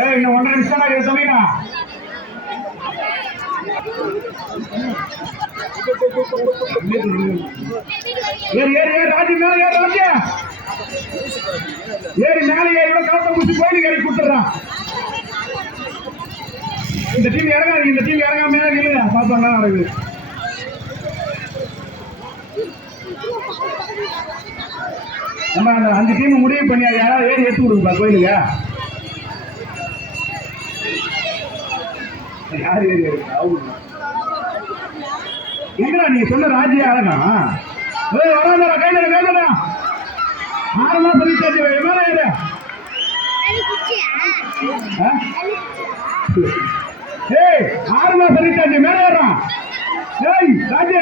ஏய் இன்னும் ஒன்றரை நிமிஷம் தான் சொன்னீங்க ஏறி ஏறி ஏறி ராஜி மேல ஏறி ராஜா. ஏறி மேல ஏறி கூட முடிச்சு கோயிலுக்கு ஏறி கொடுத்துட்றான் இந்த டீம் இறங்காது இந்த டீம் இறங்காம மேல நில்லுங்க. பாப்பா என்ன நடக்குது. நம்ம அந்த அஞ்சு டீம் முடிவு பண்ணி யாராவது ஏறி எடுத்து கொடுப்பா கோயிலுக்கு. யாரு ஏறி எடுக்கா எங்கடா நீ சொன்ன ராஜ்ய அழகா? ஏய் வராதடா கையில கையில ஆறு மாசம் ரீசார்ஜ் மேல ஏறு ஆ? ஏய் ஆறு மாசம் ரீசார்ஜ் மேல ஏறான் ஏய் ராஜ்ய.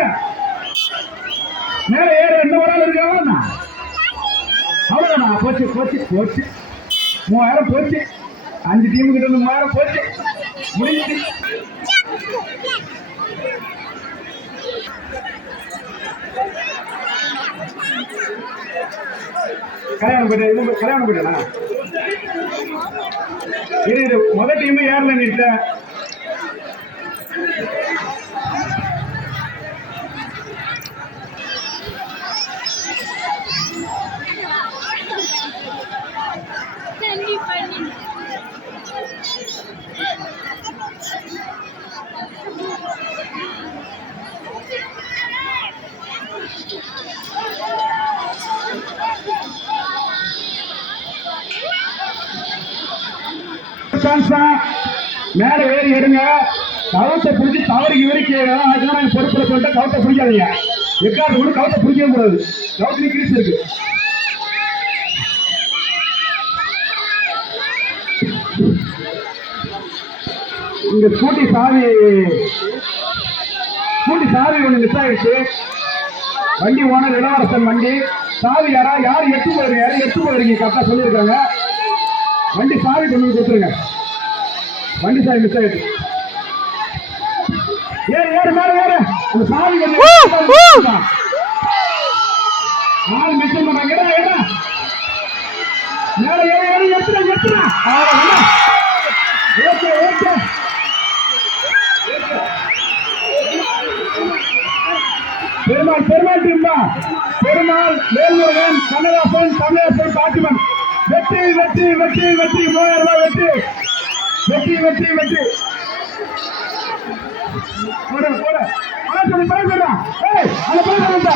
மேல ஏறு எந்த வராலும் இருக்கு அவ்வளோண்ணா அவ்வளோண்ணா போச்சு போச்சு போச்சு. மூவாயிரம் போச்சு. அஞ்சு டீம் கிட்ட இருந்து மூவாயிரம் போச்சு. முடிஞ்சு கல்யாணம் போயிட்டு இது கல்யாணம் போயிட்டா இது இது முதல் டீம் ஏர்ல நிறுத்த சான்ஸ் தான் மேல ஏறி எடுங்க. கவத்தை பிடிச்சி தவறுக்கு வரைக்கும் அதுதான் பொறுப்பில் சொல்லிட்டு கவத்தை பிடிக்காதீங்க. எக்காவது கூட கவத்தை பிடிக்கவே கூடாது. கவத்துலேயும் கிழிச்சு இருக்கு. இந்த ஸ்கூட்டி சாவி ஸ்கூட்டி சாவி ஒன்று மிஸ் ஆயிடுச்சு. வண்டி ஓனர் இளவரசன் வண்டி. சாவி யாரா யார் எட்டு போயிருங்க யாரும் எட்டு போயிருங்க கரெக்டாக சொல்லியிருக்காங்க வண்டி சாவி கொண்டு கொடுத்துருங்க. வண்டி சாவி மிஸ் ஆயிடுச்சு. ஏறு ஏறு மேல ஏறு. அந்த சாவி ஆள் மிஸ் பண்ணாங்க ஏடா ஏடா மேல ஏறு ஏறு எடுத்துடா எடுத்துடா okay okay. Perumal Perumal team தான். பெருமாள் வேல்முருகன் கண்ணதாசன் தமிழரசன் பாட்டிமன். வெற்றி வெற்றி வெற்றி வெற்றி. மூவாயிரம் ரூபாய் வெற்றி. வெற்றி வெற்றி வெற்றி. போட போட. பணம் சொல்லி பணம் ஏய் அந்த பணம் சொல்லுங்க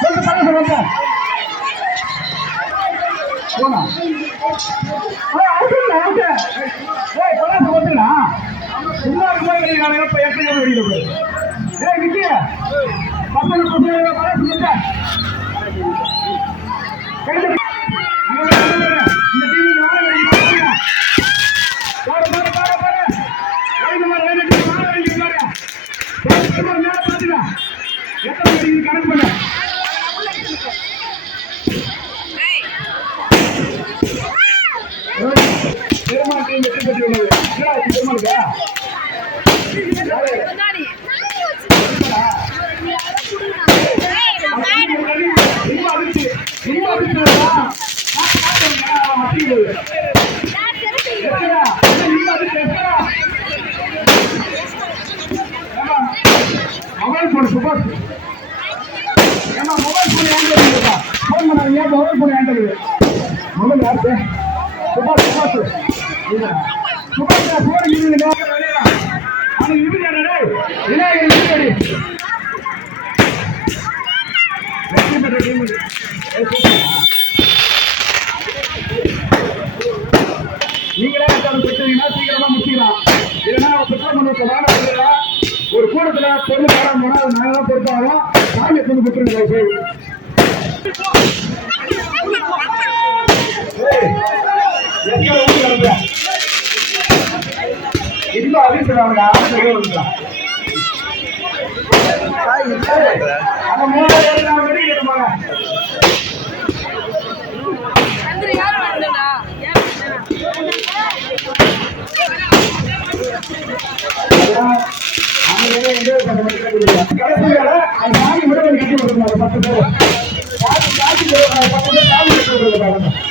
சொல்லு பணம் சொல்லுங்க போனா ஏய் அவுட் ஏய் பணம் சொல்லுங்களா சும்மா போய் நாளைக்கு இப்ப எப்படி வெளியில போய்? ஏய் விஜய. பசங்க பசங்க அங்க வா, அங்க வா. இந்த டீமுக்கு வாழ வேண்டிய பாரு பாரு பாரு பாரு கைது மாறு கைது டீம் வாழ வேண்டிய பாரு பாரு பாரு மேல பாத்துடா எத்தனை மணி இது கணக்கு பண்ணு பெருமாள் டீம் வெற்றி பெற்று உள்ளது என்னடா இது பெருமாளுக்கா யாரு? இனிமே அதிர்ச்சி ஏமா மொபைல் போன் ஏன் இருக்குப்பா ஃபோன் ஏன் மொபைல் போன் ஏன் இருக்குது மொபைல் யாருக்கு சுபாஷ் சுபாஷ். சுபாஷ் போன் இருக்குது அவனுக்கு இது டேய் விநாயகர் இது வெற்றி பெற்ற டீம் நீங்களே சீக்கிரமா முடிச்சுக்கலாம். இல்லைன்னா ஒரு கூடத்துல பொண்ணு பாடம் போனா அது நாங்க தான் பொறுப்பாகும். சாமியை கொண்டு விட்டுருங்க போய் ஏய், எங்க மூணு பேர் பத்து பேர். பத்து பேர் சாமி கட்டி கொடுக்கணும்